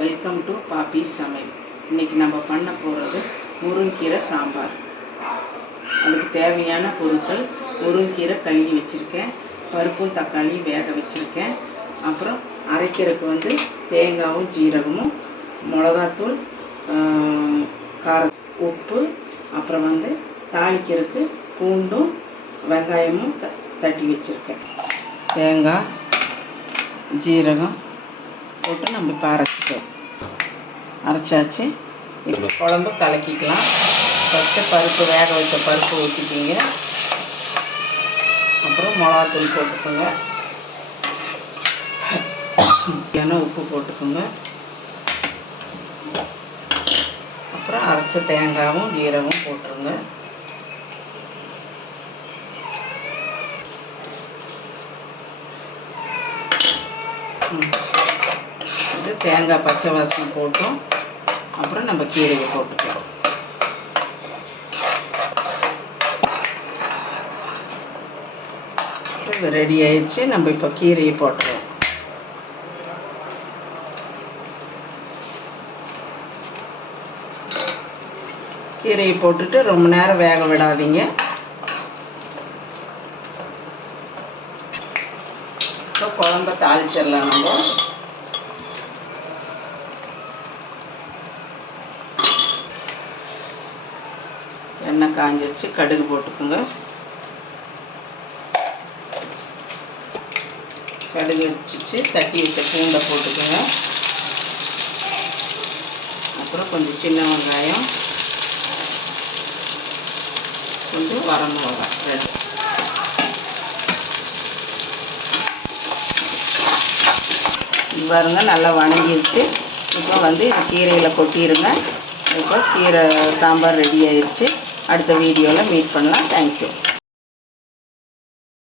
Welcome to பாப்பி சமையல். இன்றைக்கி நம்ம பண்ண போகிறது முருங்கீரை சாம்பார். அதுக்கு தேவையான பொருட்கள் முருங்கீரை கழுவி வச்சுருக்கேன். பருப்பும் தக்காளியும் வேக வச்சுருக்கேன். அப்புறம் அரைக்கிறதுக்கு வந்து தேங்காயும் ஜீரகமும் மிளகாத்தூள் கார உப்பு அப்புறம் வந்து தாளிக்கிறதுக்கு பூண்டும் வெங்காயமும் த தட்டி வச்சுருக்கேன். தேங்காய் ஜீரகம் போட்டு நம்ம இப்போ அரைச்சிக்கலாம் அரைச்சாச்சு. இப்போ குழம்பு கலக்கிக்கலாம். ஃபஸ்ட்டு பருப்பு வேக வைத்த பருப்பு ஊற்றிக்கிங்க அப்புறம் மிளகாத்தூள் போட்டுக்கோங்க. ஏன்னா உப்பு போட்டுக்கோங்க. அப்புறம் அரைச்ச தேங்காயும் ஜீரகமும் போட்டுருங்க. ம். வந்து தேங்காய் பச்சை வாசனை போட்டோம். அப்புறம் நம்ம கீரையை போட்டுக்கலாம். இது ரெடி ஆயிடுச்சு. நம்ம இப்போ கீரையை போட்டுருவோம். கீரையை போட்டுட்டு ரொம்ப நேரம் வேக விடாதீங்க. இப்போ குழம்ப தாளிச்சிடலாம் நம்ம. எண்ணெய் காஞ்சிருச்சு கடுகு போட்டுக்கோங்க. கடுகு வச்சுச்சு தட்டி வச்ச பூண்டை போட்டுக்கோங்க. அப்புறம் கொஞ்சம் சின்ன வெங்காயம் கொஞ்சம் வரமிளகா ரெண்டு. இது பாருங்க நல்லா வணங்கிடுச்சு இப்போ வந்து கீரையில் கொட்டிடுங்க இப்போ கீரை சாம்பார் ரெடி ஆயிடுச்சு அடுத்த வீடியோவில் மீட் பண்ணலாம். தேங்க்யூ